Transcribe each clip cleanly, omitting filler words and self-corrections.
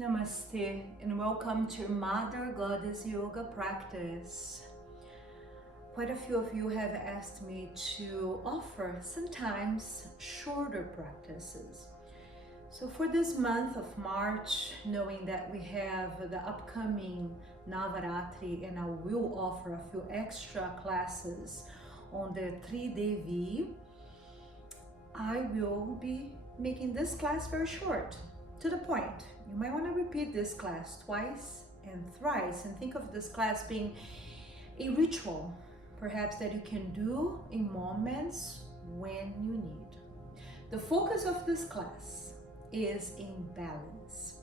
Namaste and welcome to Mother Goddess Yoga practice. Quite a few of you have asked me to offer sometimes shorter practices. So for this month of March, knowing that we have the upcoming Navaratri and I will offer a few extra classes on the Bhūmi Devī, I will be making this class very short, to the point. You might want to repeat this class twice and thrice and think of this class being a ritual, perhaps that you can do in moments when you need. The focus of this class is in balance.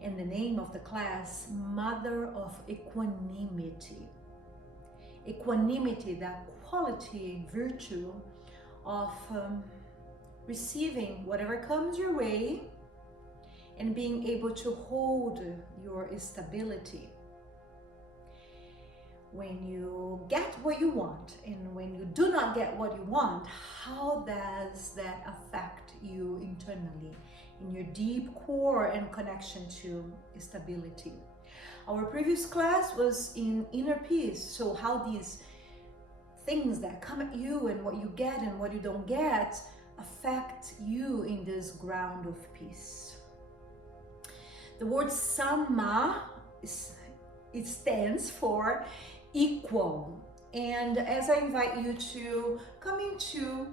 And the name of the class, Mother of Equanimity. Equanimity, that quality, virtue of receiving whatever comes your way and being able to hold your stability. When you get what you want and when you do not get what you want, how does that affect you internally in your deep core and connection to stability? Our previous class was in inner peace, so how these things that come at you and what you get and what you don't get affect you in this ground of peace. The word Sama, it stands for equal. And as I invite you to come into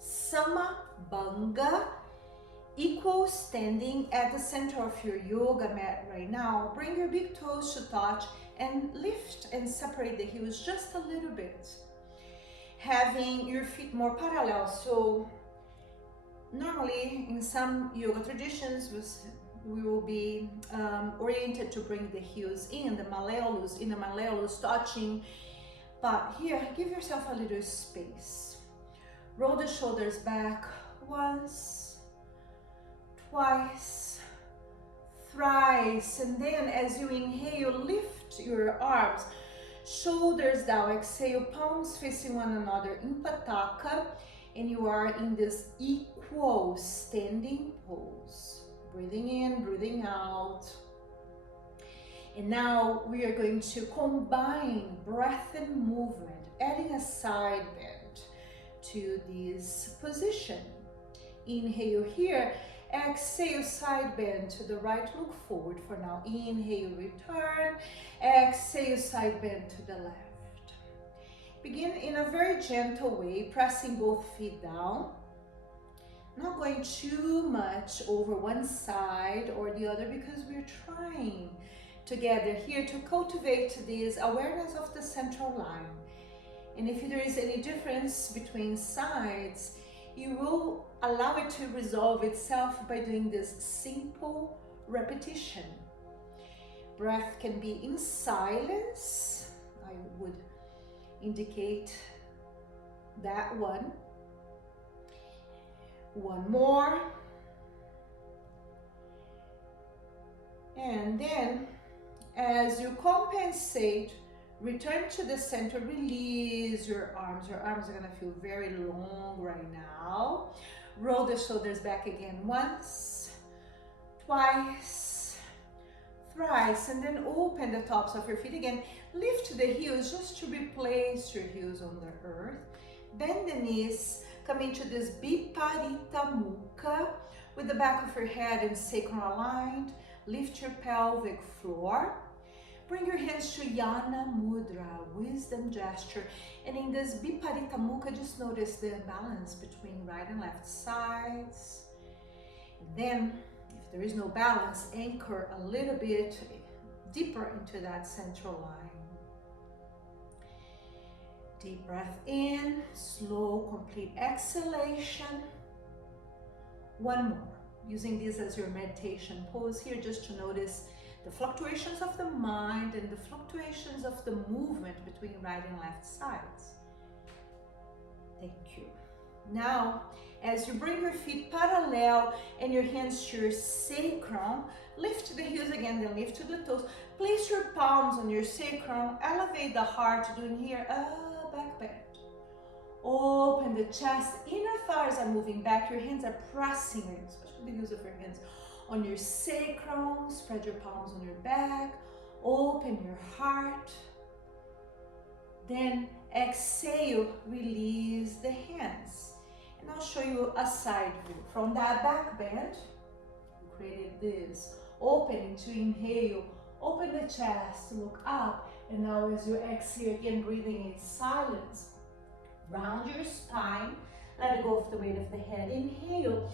Samabhanga, equal standing at the center of your yoga mat right now, bring your big toes to touch and lift and separate the heels just a little bit. Having your feet more parallel. So normally in some yoga traditions, we will be oriented to bring the heels in the malleolus touching, but here give yourself a little space. Roll the shoulders back once, twice, thrice, and then as you inhale, lift your arms, shoulders down, exhale, palms facing one another in Pataka, and you are in this equal standing pose. Breathing in, breathing out. And now we are going to combine breath and movement, adding a side bend to this position. Inhale here, exhale, side bend to the right, look forward for now. Inhale, return, exhale, side bend to the left. Begin in a very gentle way, pressing both feet down. Not going too much over one side or the other because we're trying together here to cultivate this awareness of the central line. And if there is any difference between sides, you will allow it to resolve itself by doing this simple repetition. Breath can be in silence. I would indicate that one. One more. And then as you compensate, return to the center, release your arms. Your arms are gonna feel very long right now. Roll the shoulders back again once, twice, thrice, and then open the tops of your feet again. Lift the heels just to replace your heels on the earth. Bend the knees. Come into this Viparita Mukha with the back of your head and sacrum aligned. Lift your pelvic floor. Bring your hands to Yana Mudra, wisdom gesture. And in this Viparita Mukha, just notice the balance between right and left sides. And then, if there is no balance, anchor a little bit deeper into that central line. Deep breath in, slow, complete exhalation. One more. Using this as your meditation pose here, just to notice the fluctuations of the mind and the fluctuations of the movement between right and left sides. Thank you. Now, as you bring your feet parallel and your hands to your sacrum, lift the heels again, then lift to the toes. Place your palms on your sacrum, elevate the heart, doing here back bend. Open the chest, inner thighs are moving back, your hands are pressing, especially the use of your hands, on your sacrum, spread your palms on your back, open your heart. Then exhale, release the hands. And I'll show you a side view. From that back bend, you created this opening to inhale, open the chest, look up. And now as you exhale, again breathing in silence, round your spine, let go of the weight of the head. Inhale,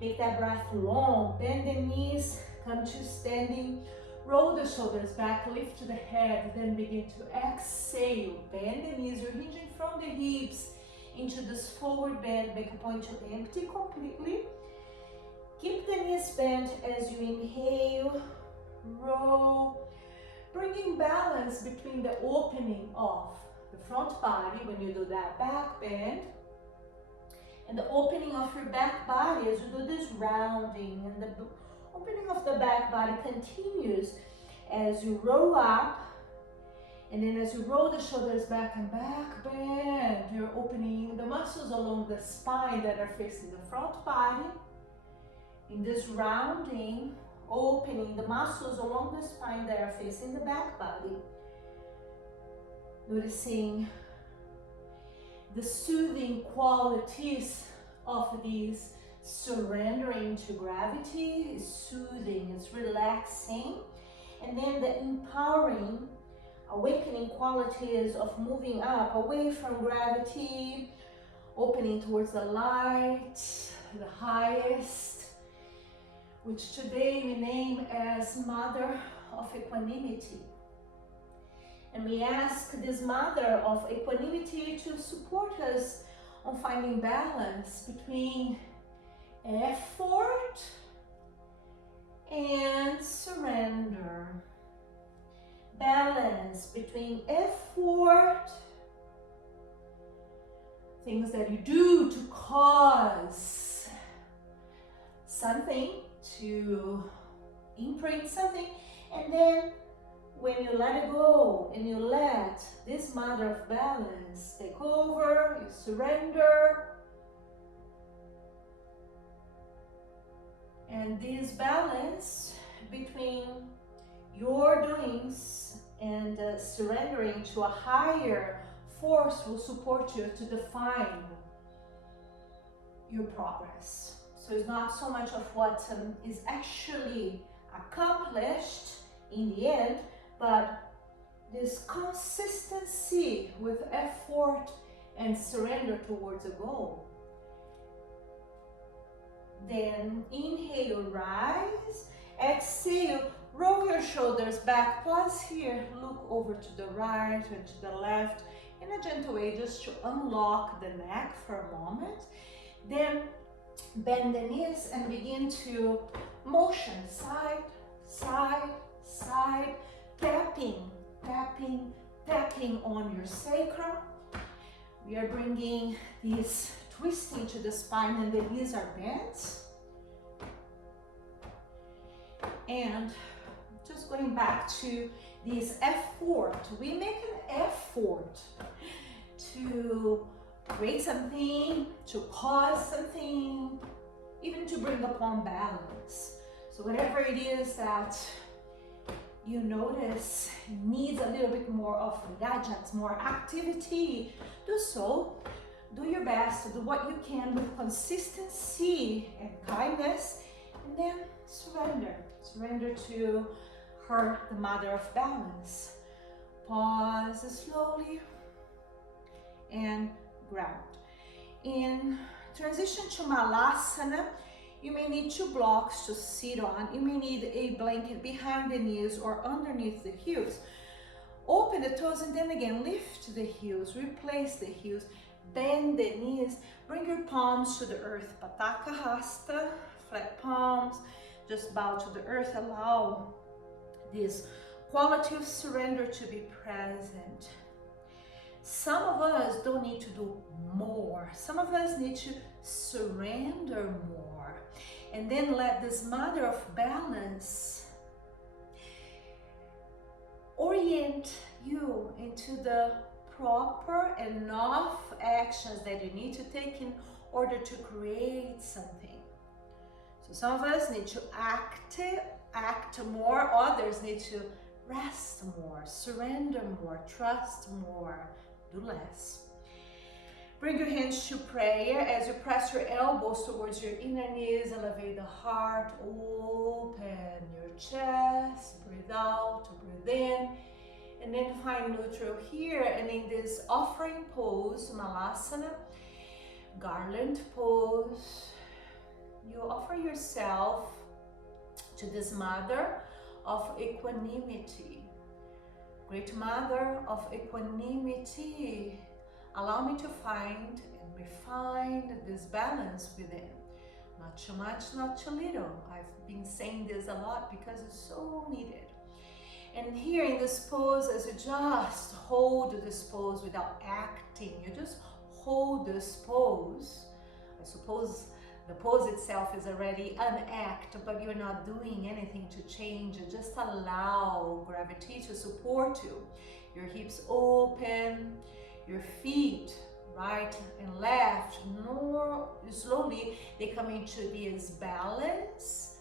make that breath long, bend the knees, come to standing, roll the shoulders back, lift the head, then begin to exhale, bend the knees, you're hinging from the hips into this forward bend, make a point to empty completely. Keep the knees bent as you inhale, roll, bringing balance between the opening of the front body when you do that back bend and the opening of your back body as you do this rounding, and the opening of the back body continues as you roll up, and then as you roll the shoulders back and back bend, you're opening the muscles along the spine that are facing the front body. In this rounding, opening the muscles along the spine that are facing the back body. Noticing the soothing qualities of these. Surrendering to gravity is soothing, it's relaxing. And then the empowering, awakening qualities of moving up away from gravity, opening towards the light, the highest, which today we name as Mother of Equanimity. And we ask this Mother of Equanimity to support us on finding balance between effort and surrender. Balance between effort, things that you do to cause something, to imprint something, and then when you let it go and you let this Mother of Balance take over, you surrender. And this balance between your doings and surrendering to a higher force will support you to define your progress. So it's not so much of what is actually accomplished in the end, but this consistency with effort and surrender towards a goal. Then inhale, rise, exhale, roll your shoulders back, pause here, look over to the right or to the left in a gentle way just to unlock the neck for a moment. Then bend the knees and begin to motion side, side, side, tapping, tapping, tapping on your sacrum. We are bringing these twisting to the spine and the knees are bent. And just going back to this effort, we make an effort to create something, to cause something, even to bring upon balance. So whatever it is that you notice needs a little bit more of gadgets, more activity, do so. Do your best to do what you can with consistency and kindness, and then surrender. Surrender to her, the Mother of Balance. Pause slowly and ground. In transition to Malasana, you may need 2 blocks to sit on. You may need a blanket behind the knees or underneath the heels. Open the toes and then again lift the heels, replace the heels, bend the knees, bring your palms to the earth. Pataka Hasta, flat palms, just bow to the earth. Allow this quality of surrender to be present. Some of us don't need to do more. Some of us need to surrender more. And then let this Mother of Balance orient you into the proper enough actions that you need to take in order to create something. So some of us need to act more, others need to rest more, surrender more, trust more, do less. Bring your hands to prayer as you press your elbows towards your inner knees, elevate the heart, open your chest, breathe out, breathe in, and then find neutral here. And in this offering pose, Malasana, garland pose, you offer yourself to this Mother of Equanimity. Great Mother of Equanimity, allow me to find and refine this balance within. Not too much, not too little. I've been saying this a lot because it's so needed. And here in this pose, as you just hold this pose without acting, you just hold this pose. I suppose the pose itself is already an act, but you're not doing anything to change it. Just allow gravity to support you. Your hips open, your feet right and left, more slowly they come into this balance,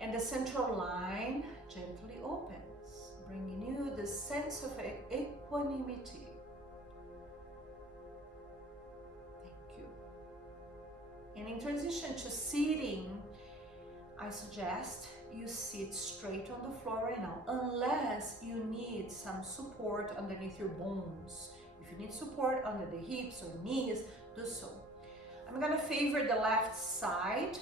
and the central line gently opens, bringing you the sense of equanimity. Thank you. And in transition to sitting, I suggest you sit straight on the floor right now, unless you need some support underneath your bones. If you need support under the hips or knees, do so. I'm gonna favor the left side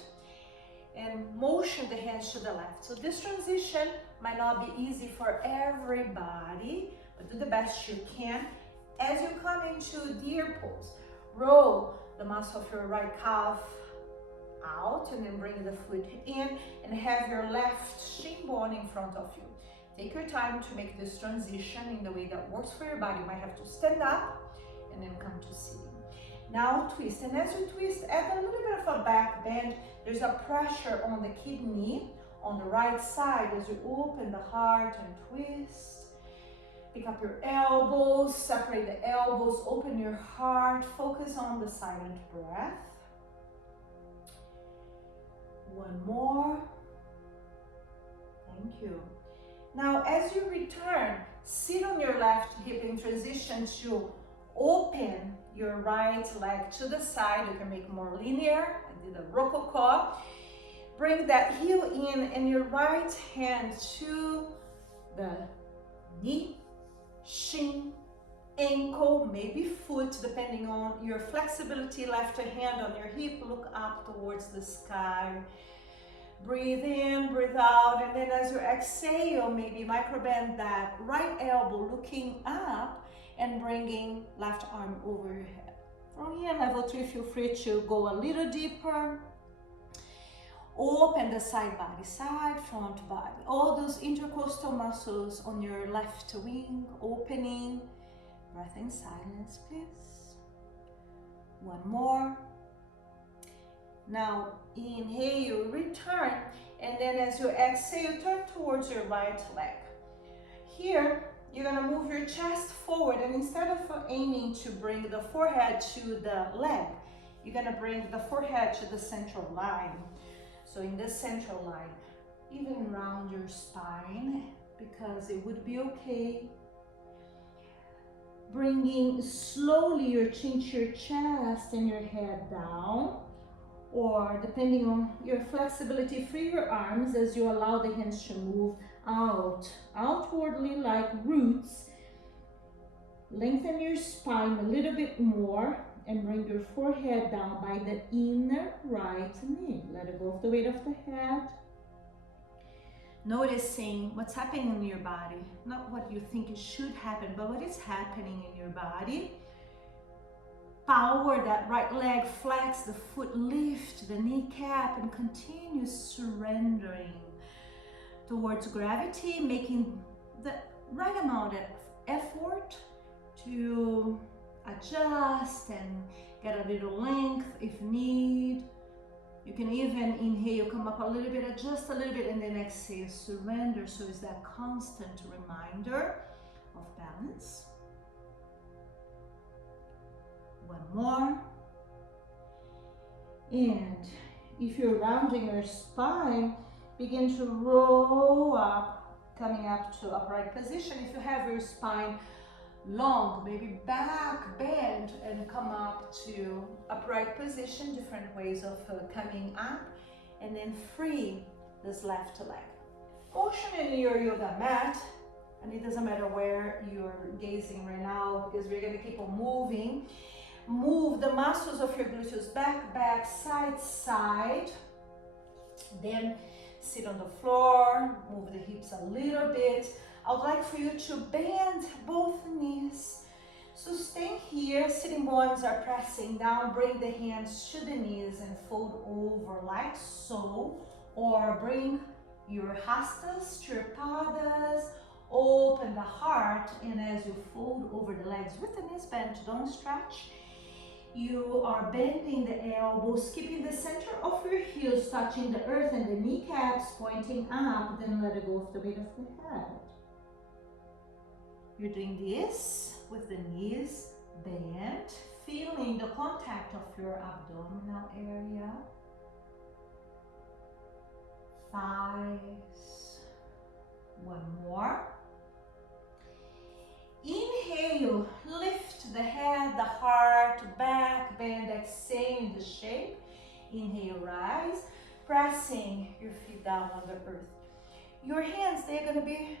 and motion the hands to the left. So this transition might not be easy for everybody, but do the best you can. As you come into deer pose, roll the muscle of your right calf out and then bring the foot in and have your left shin bone in front of you. Take your time to make this transition in the way that works for your body. You might have to stand up and then come to sitting. Now twist, and as you twist, add a little bit of a back bend. There's a pressure on the kidney on the right side as you open the heart and twist. Pick up your elbows, separate the elbows, open your heart, focus on the silent breath. One more. Thank you. Now, as you return, sit on your left hip in transition to open your right leg to the side. You can make more linear. I did a rococo. Bring that heel in and your right hand to the knee, shin, ankle, maybe foot, depending on your flexibility. Left hand on your hip, look up towards the sky. Breathe in, breathe out, and then as you exhale, maybe microbend that right elbow looking up and bringing left arm over your head. From here, level 3, feel free to go a little deeper. Open the side body, side, front body. All those intercostal muscles on your left wing, opening. Breath in silence, please. One more. Now, inhale, return, and then as you exhale, turn towards your right leg. Here, you're gonna move your chest forward, and instead of aiming to bring the forehead to the leg, you're gonna bring the forehead to the central line. So in this central line, even round your spine, because it would be okay. Bringing slowly your chin to your chest and your head down, or depending on your flexibility, free your arms as you allow the hands to move outwardly like roots. Lengthen your spine a little bit more and bring your forehead down by the inner right knee. Let go of the weight of the head. Noticing what's happening in your body, not what you think it should happen, but what is happening in your body. Power that right leg, flex the foot, lift the kneecap, and continue surrendering towards gravity, making the right amount of effort to adjust and get a little length if need. You can even inhale, come up a little bit, adjust a little bit, and then exhale, surrender. So it's that constant reminder of balance. One more. And if you're rounding your spine, begin to roll up, coming up to upright position. If you have your spine long, maybe back bend and come up to upright position, different ways of coming up, and then free this left leg. Motion in your yoga mat, and it doesn't matter where you're gazing right now because we're going to keep on moving. Move the muscles of your gluteus back, side, side. Then sit on the floor, move the hips a little bit. I would like for you to bend both knees. So stay here, sitting bones are pressing down. Bring the hands to the knees and fold over like so. Or bring your hastas to your padas. Open the heart, and as you fold over the legs with the knees bent, don't stretch. You are bending the elbows, keeping the center of your heels touching the earth and the kneecaps pointing up, then let go of the weight of the head. You're doing this with the knees bent, feeling the contact of your abdominal area, thighs. One more. Inhale, lift the head, the heart, back, bend, exhale in the shape. Inhale, rise, pressing your feet down on the earth. Your hands, they're going to be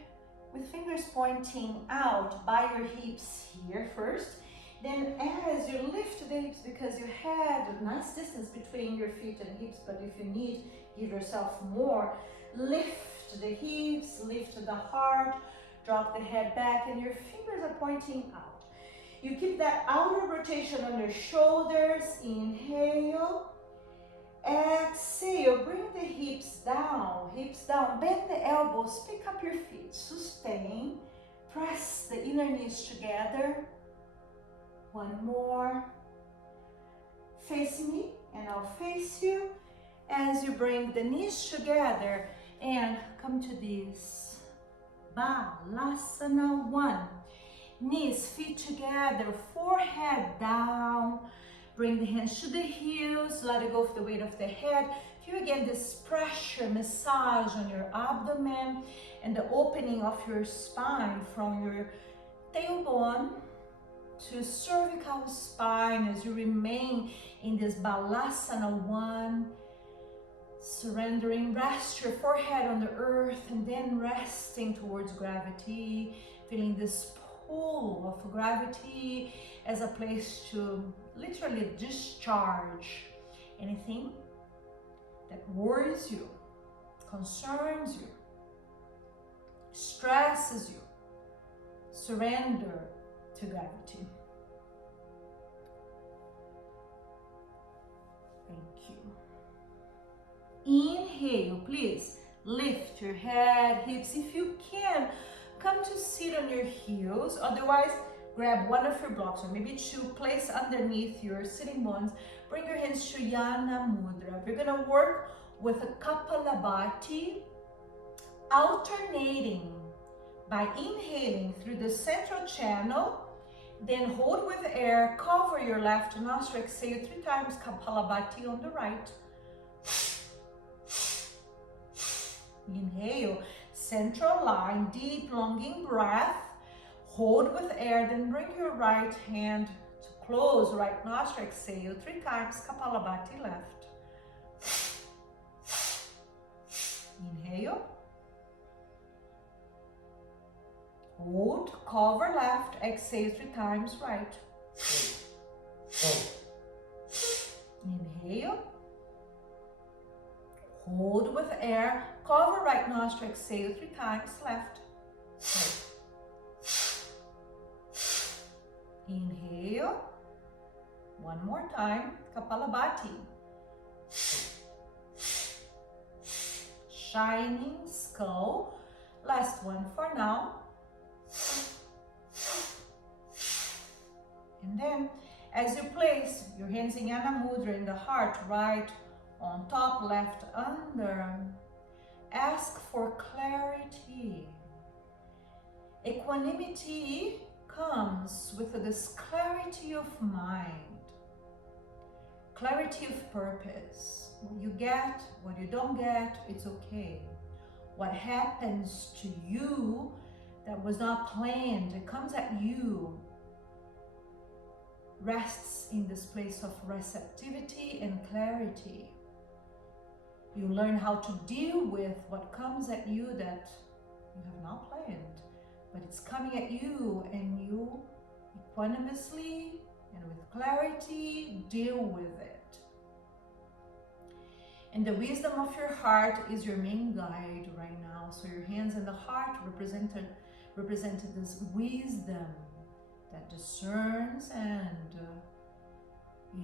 with fingers pointing out by your hips here first. Then as you lift the hips, because you had a nice distance between your feet and hips, but if you need, give yourself more. Lift the hips, lift the heart, drop the head back, and your fingers are pointing out. You keep that outer rotation on your shoulders. Inhale. Exhale. Bring the hips down, bend the elbows, pick up your feet, sustain. Press the inner knees together. One more. Face me, and I'll face you. As you bring the knees together and come to this. Malasana 1. Knees, feet together, forehead down. Bring the hands to the heels, let go of the weight of the head. Feel again this pressure, massage on your abdomen and the opening of your spine from your tailbone to cervical spine as you remain in this Malasana 1. Surrendering, rest your forehead on the earth and then resting towards gravity, feeling this pull of gravity as a place to literally discharge anything that worries you, concerns you, stresses you. Surrender to gravity. Thank you. Inhale, please lift your head, hips. If you can, come to sit on your heels. Otherwise, grab one of your blocks or maybe two, place underneath your sitting bones. Bring your hands to Yana Mudra. We're gonna work with a Kapalabhati, alternating by inhaling through the central channel, then hold with air, cover your left nostril, exhale 3 times Kapalabhati on the right. Inhale, central line, deep longing breath. Hold with air, then bring your right hand to close, right nostril, exhale 3 times Kapalabhati left. Inhale. Hold, cover left, exhale 3 times right. Inhale. Hold with air, cover right nostril, exhale 3 times left. Inhale. One more time, Kapalabhati. Shining skull. Last one for now. And then, as you place your hands in Yana Mudra in the heart, right on top, left under, ask for clarity. Equanimity comes with this clarity of mind, clarity of purpose. What you get, what you don't get, it's okay. What happens to you that was not planned, it comes at you, rests in this place of receptivity and clarity. You learn how to deal with what comes at you that you have not planned, but it's coming at you, and you equanimously and with clarity deal with it. And the wisdom of your heart is your main guide right now. So your hands and the heart represented this wisdom that discerns and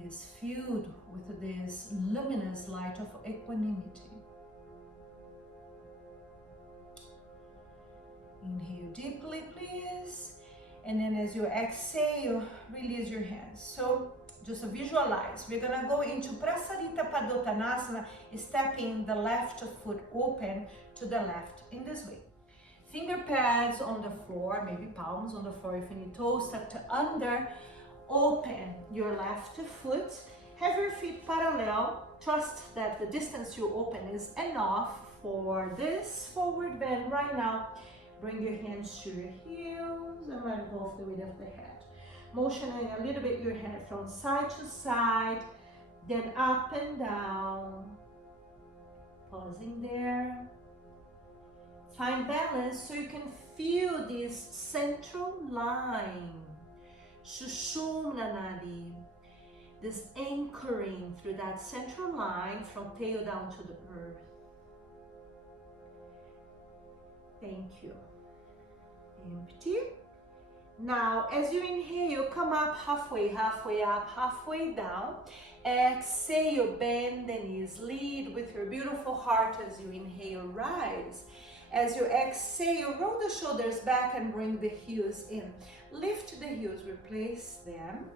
is filled with this luminous light of equanimity. Inhale deeply, please. And then as you exhale, release your hands. So just visualize. We're going to go into Prasarita Padottanasana, stepping the left foot open to the left in this way. Finger pads on the floor, maybe palms on the floor if you need, toes tucked under. Open your left foot. Have your feet parallel. Trust that the distance you open is enough for this forward bend right now. Bring your hands to your heels and let go of the weight of the head. Motioning a little bit your head from side to side, then up and down. Pausing there. Find balance so you can feel this central line, Sushumna Nadi, this anchoring through that central line from tail down to the earth. Thank you. Empty. Now, as you inhale, come up halfway, halfway up, halfway down. Exhale, bend the knees. Lead with your beautiful heart as you inhale, rise. As you exhale, roll the shoulders back and bring the heels in. Lift the heels, replace them.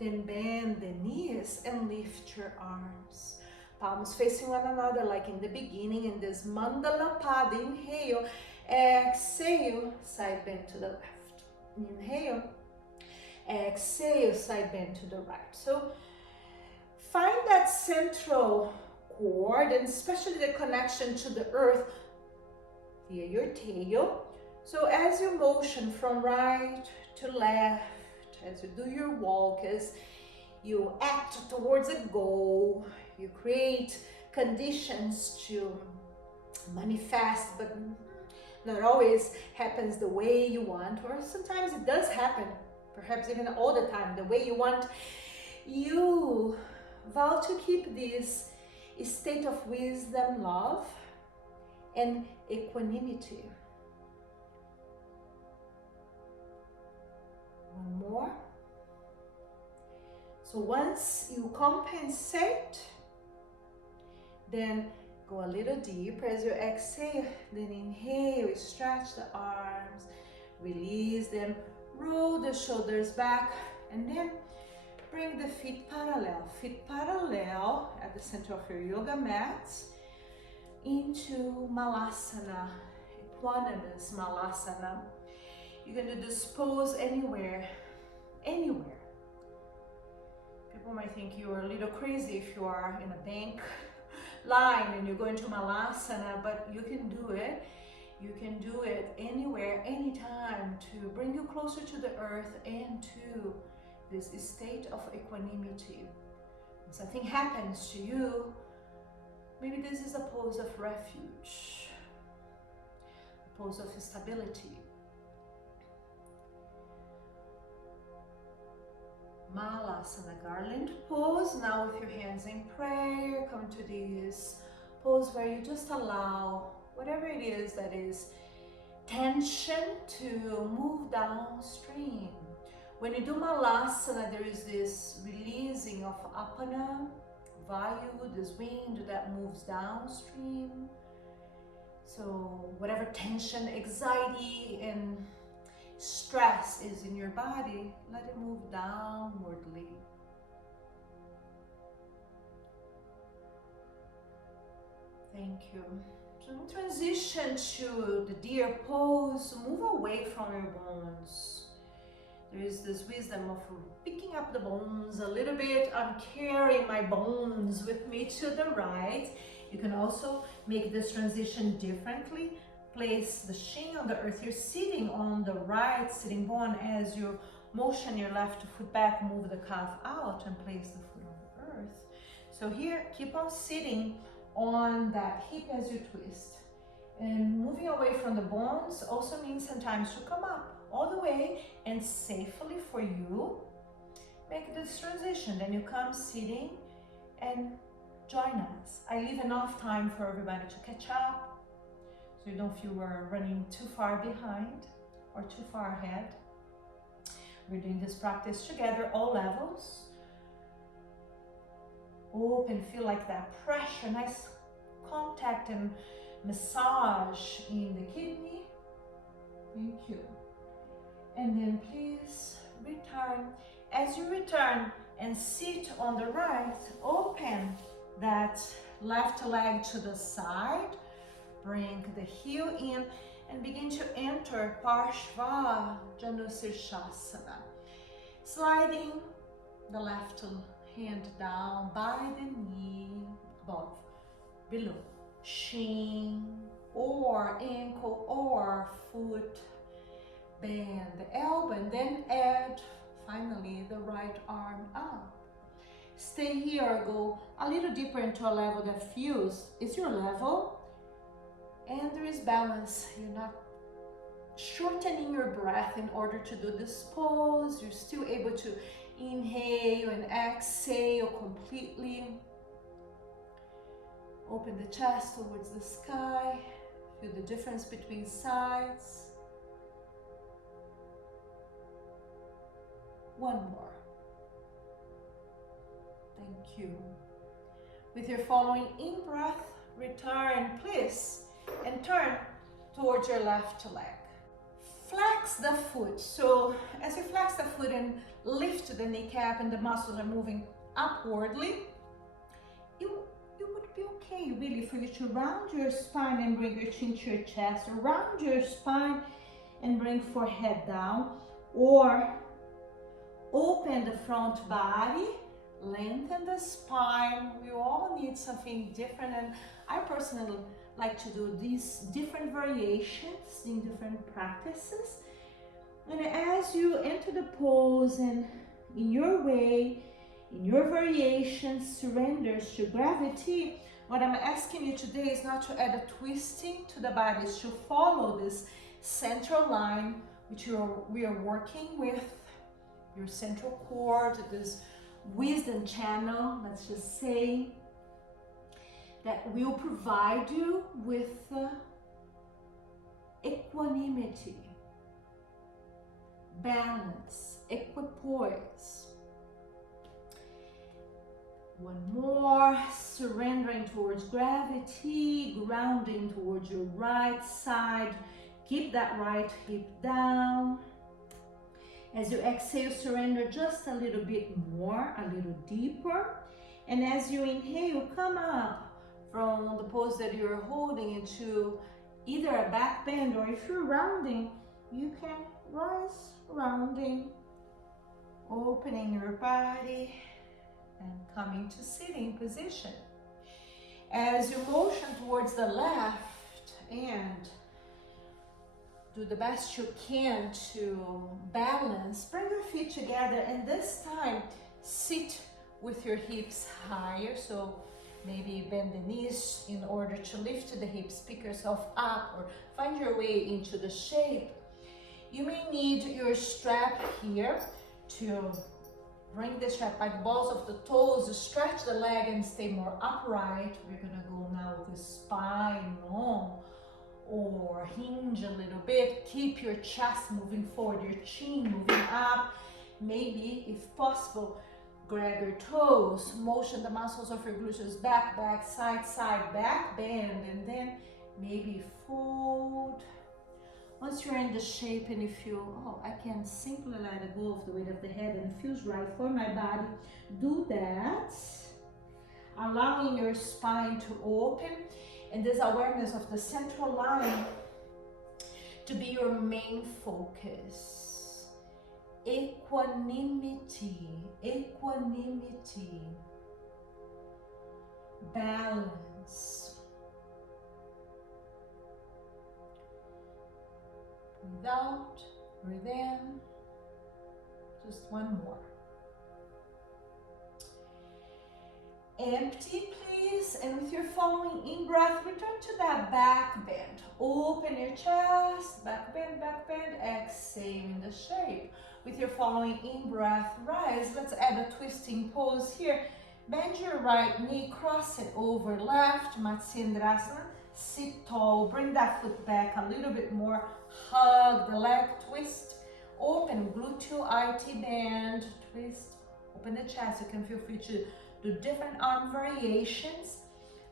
Then bend the knees and lift your arms. Palms facing one another like in the beginning in this Mandala Pada. Inhale, exhale, side bend to the left. Inhale, exhale, side bend to the right. So find that central cord and especially the connection to the earth via your tail. So as you motion from right to left, as you do your walk, as you act towards a goal, you create conditions to manifest, but not always happens the way you want, or sometimes it does happen, perhaps even all the time, the way you want. You vow to keep this state of wisdom, love, and equanimity. One more. So once you compensate, then go a little deeper as you exhale, then inhale, stretch the arms, release them, roll the shoulders back, and then bring the feet parallel at the center of your yoga mat into Malasana, equanimous Malasana. You're going to this pose anywhere. People might think you are a little crazy if you are in a bank line and you're going to Malasana, but you can do it. You can do it anywhere, anytime, to bring you closer to the earth and to this state of equanimity. When something happens to you, maybe this is a pose of refuge, a pose of stability. Malasana garland pose. Now with your hands in prayer, come to this pose where you just allow whatever it is that is tension to move downstream. When you do Malasana, there is this releasing of apana, vayu, this wind that moves downstream. So whatever tension, anxiety, and stress is in your body, let it move downwardly. Thank you. So transition to the deer pose. Move away from your bones. there is this wisdom of picking up the bones a little bit. I'm carrying my bones with me to the right. You can also make this transition differently. Place the shin on the earth. You're sitting on the right sitting bone. As you motion your left foot back, move the calf out and place the foot on the earth. So here, keep on sitting on that hip as you twist. And moving away from the bones also means sometimes to come up all the way and safely for you make this transition. Then you come sitting and join us. I leave enough time for everybody to catch up, so you don't feel we're running too far behind or too far ahead. We're doing this practice together, all levels. Open, feel like that pressure, nice contact and massage in the kidney. Thank you. And then please return. As you return and sit on the right, open that left leg to the side. Bring the heel in and begin to enter Parshva Janusirsasana. Sliding the left hand down by the knee, above, below, shin or ankle or foot. Bend the elbow and then add finally the right arm up. Stay here, go a little deeper into a level that feels is your level. And there is balance. You're not shortening your breath in order to do this pose. You're still able to inhale and exhale completely. Open the chest towards the sky. Feel the difference between sides. One more. Thank you. With your following in-breath, return, please, and turn towards your left leg. Flex the foot. So as you flex the foot and lift the kneecap and the muscles are moving upwardly, it would be okay really for you to round your spine and bring your chin to your chest, or round your spine and bring forehead down, or open the front body, lengthen the spine. We all need something different, and I personally like to do these different variations in different practices. And as you enter the pose and in your way, in your variations, surrenders to gravity, what I'm asking you today is not to add a twisting to the body, it's to follow this central line which we are working with, your central cord, this wisdom channel, let's just say, that will provide you with equanimity, balance, equipoise. One more, surrendering towards gravity, grounding towards your right side. Keep that right hip down. As you exhale, surrender just a little bit more, a little deeper. And as you inhale, come up from the pose that you're holding into either a back bend, or if you're rounding, you can rise, rounding, opening your body and coming to sitting position. As you motion towards the left and do the best you can to balance, bring your feet together, and this time sit with your hips higher. So maybe bend the knees in order to lift the hips, pick yourself up, or find your way into the shape. You may need your strap here to bring the strap by the balls of the toes, stretch the leg and stay more upright. We're gonna go now with the spine long, or hinge a little bit. Keep your chest moving forward, your chin moving up. Maybe, if possible, grab your toes, motion the muscles of your glutes back, back, side, side, back, bend, and then maybe fold. Once you're in the shape and you feel, oh, I can simply let go of the weight of the head and it feels right for my body, do that. Allowing your spine to open, and this awareness of the central line to be your main focus. equanimity, equanimity, balance. Breathe out, breathe in. Just one more. Empty, please, and with your following in-breath, return to that back bend. Open your chest, back bend, exhale in the shape. With your following in-breath, rise. Let's add a twisting pose here. Bend your right knee, cross it over left, Matsyendrasana. Sit tall, bring that foot back a little bit more. Hug the leg, twist. Open, gluteal IT band, twist. Open the chest. You can feel free to do different arm variations.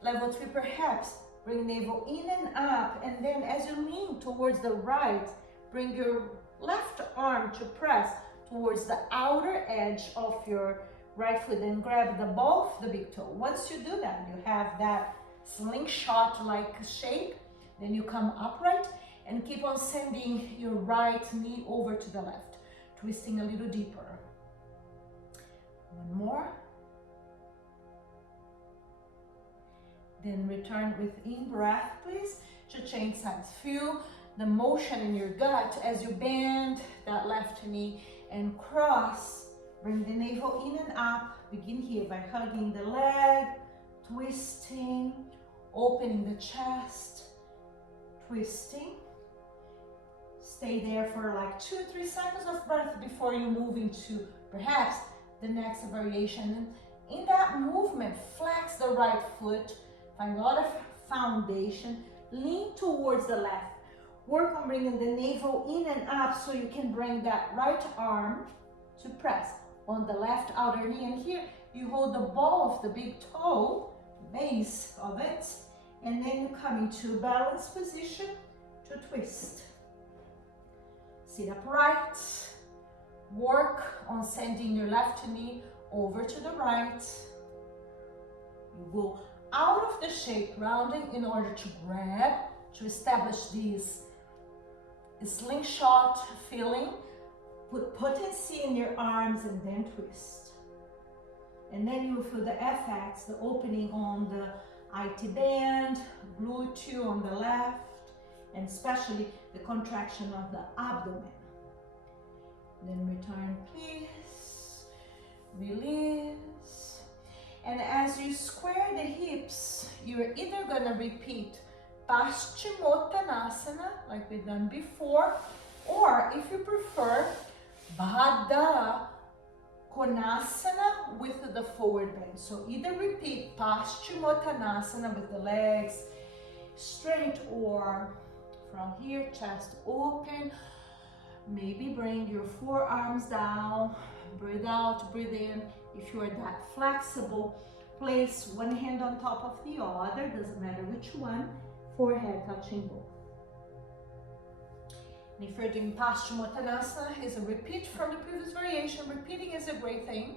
Level 3 perhaps, bring navel in and up, and then as you lean towards the right, bring your left arm to press towards the outer edge of your right foot and grab the ball of the big toe. Once you do that, you have that slingshot-like shape, then you come upright and keep on sending your right knee over to the left, twisting a little deeper. One more. Then return with in-breath, please, to change sides. Feel the motion in your gut as you bend that left knee and cross. Bring the navel in and up. Begin here by hugging the leg, twisting, opening the chest, twisting. Stay there for like 2-3 seconds of breath before you move into perhaps the next variation. In that movement, flex the right foot. Find a lot of foundation, lean towards the left. Work on bringing the navel in and up so you can bring that right arm to press on the left outer knee. And here you hold the ball of the big toe, base of it, and then you come into balanced position to twist. Sit upright. Work on sending your left knee over to the right. You go out of the shape, rounding in order to grab, to establish this slingshot feeling. Put potency in your arms and then twist. And then you will feel the effects, the opening on the IT band, gluteal on the left, and especially the contraction of the abdomen. Then return, please. Release. And as you square the hips, you're either gonna repeat Paschimottanasana, like we've done before, or if you prefer, Baddha Konasana with the forward bend. So either repeat Paschimottanasana with the legs straight, or from here, chest open. Maybe bring your forearms down, breathe out, breathe in. If you are that flexible, place one hand on top of the other, doesn't matter which one, forehead touching both. And if you're doing Paschimottanasana, is a repeat from the previous variation. Repeating is a great thing.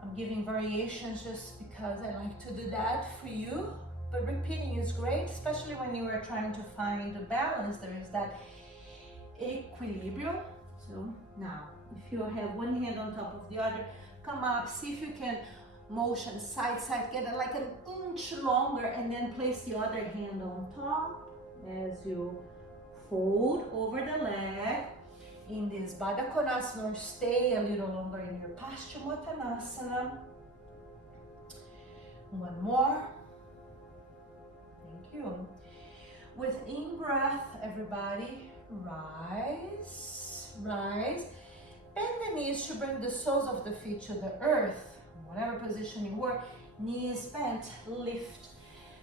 I'm giving variations just because I like to do that for you, but repeating is great, especially when you are trying to find a balance. There is that equilibrium. So now, if you have one hand on top of the other, come up, see if you can motion side, get it like an inch longer, and then place the other hand on top as you fold over the leg in this Baddha Konasana, or stay a little longer in your Paschimottanasana. One more. Thank you. With in-breath, everybody, rise, rise. Bend the knees to bring the soles of the feet to the earth. Whatever position you were, knees bent, lift.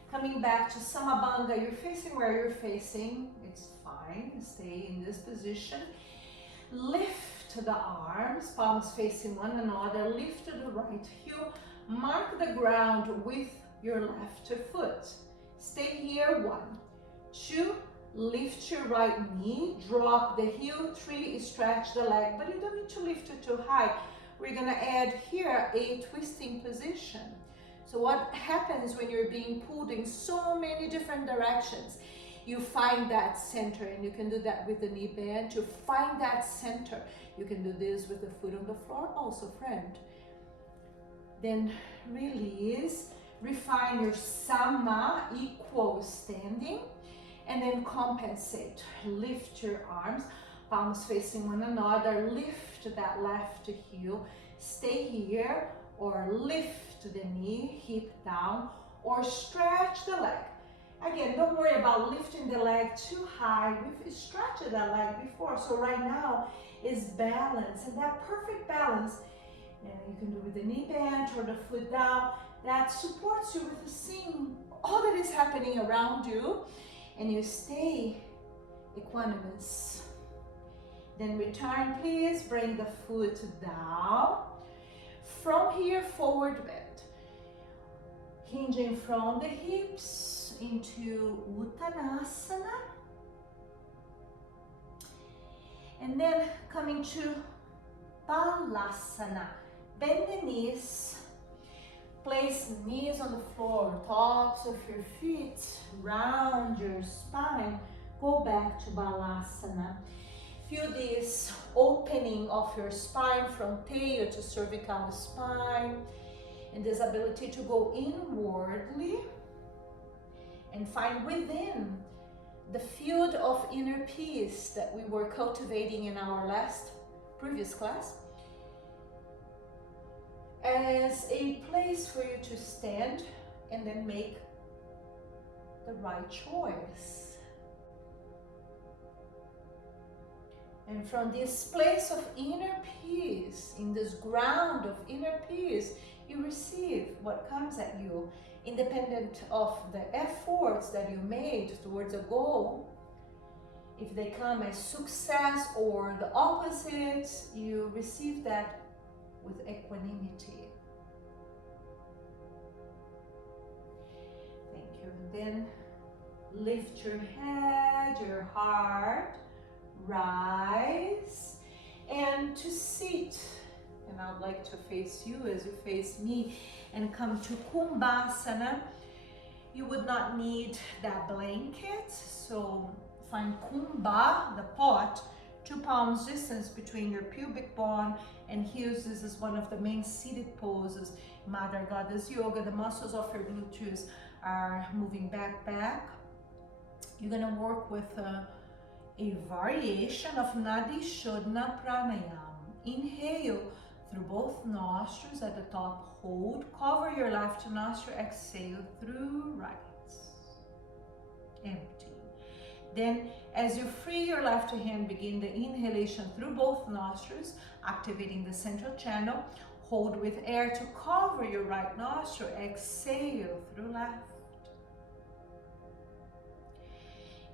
Coming back to Samabhanga, you're facing where you're facing. It's fine, stay in this position. Lift the arms, palms facing one another. Lift to the right heel. Mark the ground with your left foot. Stay here, 1, 2, lift your right knee, drop the heel, 3, stretch the leg, but you don't need to lift it too high. We're gonna add here a twisting position. So what happens when you're being pulled in so many different directions? you find that center, and you can do that with the knee bend. You find that center. You can do this with the foot on the floor also, friend. Then release, refine your sama, equal standing, and then compensate. Lift your arms, palms facing one another. Lift that left heel. Stay here, or lift the knee, hip down, or stretch the leg. Again, don't worry about lifting the leg too high. We've stretched that leg before, so right now is balance, and that perfect balance. And you can do with the knee bent or the foot down. That supports you with seeing all that is happening around you, and you stay equanimous. Then return, please. Bring the foot down. From here, forward bend. Hinging from the hips into Uttanasana. And then coming to Malasana. Bend the knees. Place the knees on the floor, tops of your feet, round your spine. Go back to Malasana. Feel this opening of your spine from tail to cervical spine, and this ability to go inwardly and find within the field of inner peace that we were cultivating in our previous class, as a place for you to stand and then make the right choice. And from this place of inner peace, in this ground of inner peace, you receive what comes at you, independent of the efforts that you made towards a goal. If they come as success or the opposite, you receive that with equanimity. Thank you. And then lift your head, your heart, rise, and to sit. And I would like to face you as you face me, and come to Kumbhasana. You would not need that blanket, so find Kumbha, the pot, 2 palms distance between your pubic bone and heels. This is one of the main seated poses. Mother Goddess Yoga, the muscles of your glutes are moving back. You're gonna work with a variation of Nadi Shodhana Pranayama. Inhale through both nostrils at the top, hold, cover your left nostril, exhale through right, empty. Then as you free your left hand, begin the inhalation through both nostrils, activating the central channel, hold with air to cover your right nostril, exhale through left.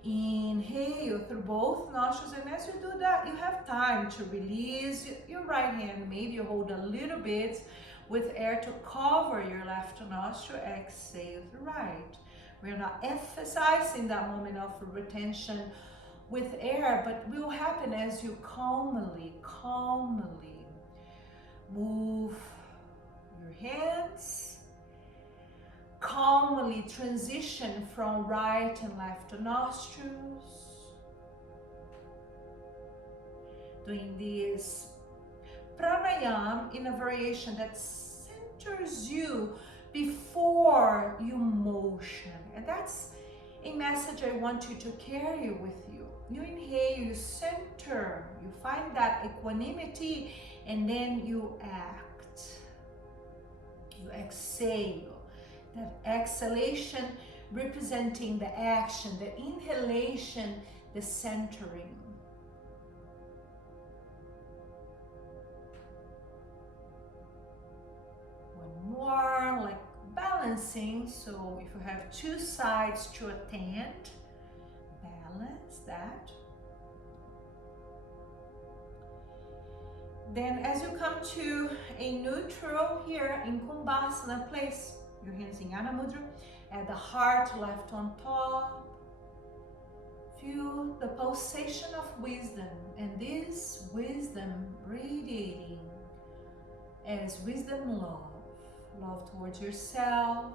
Inhale through both nostrils, and as you do that, you have time to release your right hand. Maybe you hold a little bit with air to cover your left nostril, exhale through right. We're not emphasizing that moment of retention with air, but will happen as you calmly move your hands, calmly transition from right and left nostrils. Doing this pranayama in a variation that centers you before you motion. And that's a message I want you to carry with you. You inhale, you center, you find that equanimity, and then you act. You exhale. That exhalation representing the action, the inhalation, the centering. One more, like balancing. So if you have 2 sides to attend, balance that. Then as you come to a neutral here in Kumbhasana, place your hands in Yana Mudra, at the heart left on top. Feel the pulsation of wisdom, and this wisdom radiating as wisdom love towards yourself,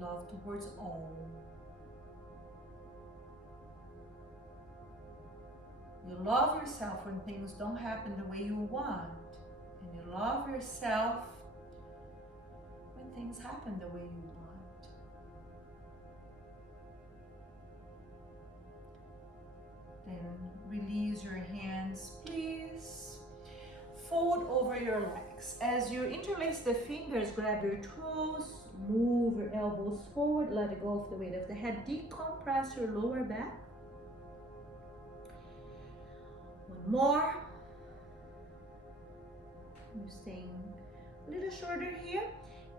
love towards all. You love yourself when things don't happen the way you want. And you love yourself when things happen the way you want. Then release your hands, please. Fold over your legs. As you interlace the fingers, grab your toes, move your elbows forward, let go of the weight of the head, decompress your lower back. One more. You're staying a little shorter here.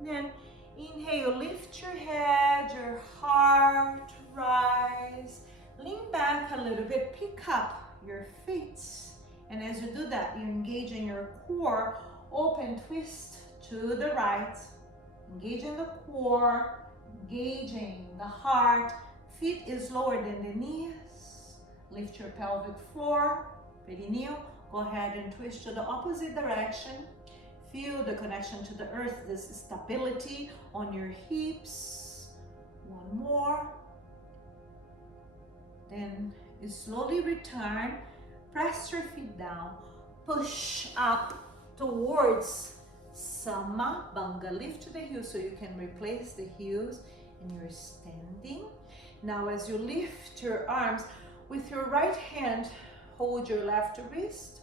Then inhale, lift your head, your heart, rise. Lean back a little bit, pick up your feet. And as you do that, you're engaging your core, open, twist to the right. Engaging the core, engaging the heart. Feet is lower than the knees. Lift your pelvic floor, perineum. Go ahead and twist to the opposite direction. Feel the connection to the earth, this stability on your hips. One more. Then you slowly return. Press your feet down. Push up towards Samabhanga. Lift the heels so you can replace the heels and you're standing. Now as you lift your arms, with your right hand, hold your left wrist.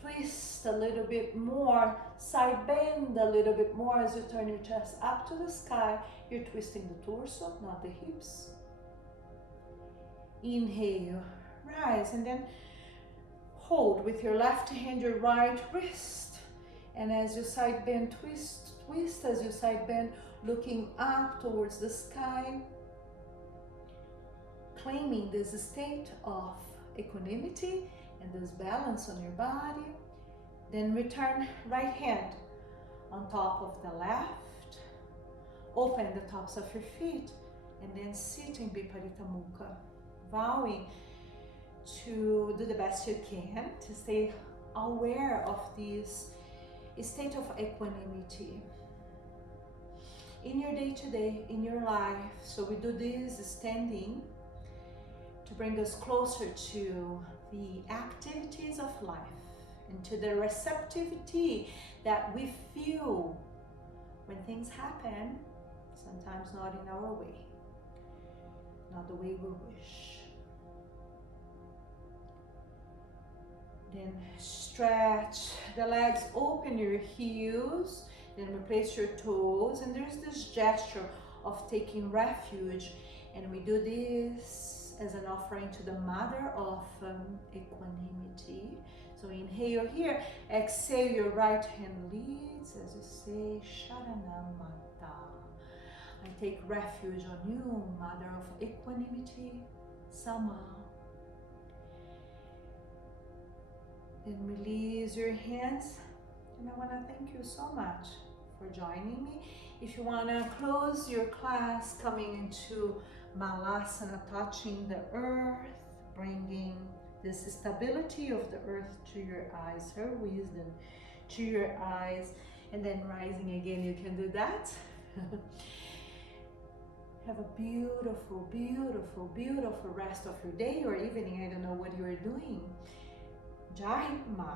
Twist a little bit more, side bend a little bit more as you turn your chest up to the sky. You're twisting the torso, not the hips. Inhale, rise, and then hold with your left hand your right wrist. And as you side bend, twist, twist as you side bend, looking up towards the sky. Claiming this state of equanimity and this balance on your body. Then return right hand on top of the left. Open the tops of your feet and then sit in Viparita Mukha, vowing to do the best you can to stay aware of this state of equanimity in your day-to-day, in your life. So we do this standing to bring us closer to the activities of life and to the receptivity that we feel when things happen, sometimes not in our way, not the way we wish. Then stretch the legs, open your heels, then replace your toes, and there's this gesture of taking refuge, and we do this as an offering to the Mother of Equanimity. So inhale here, exhale, your right hand leads as you say Sharanamata. I take refuge on you, Mother of Equanimity, Sama. Then release your hands, and I want to thank you so much for joining me. If you want to close your class coming into Malasana, touching the earth, bringing this stability of the earth to your eyes, her wisdom to your eyes, and then rising again, you can do that. Have a beautiful, beautiful, beautiful rest of your day or evening. I don't know what you are doing. Jai Ma.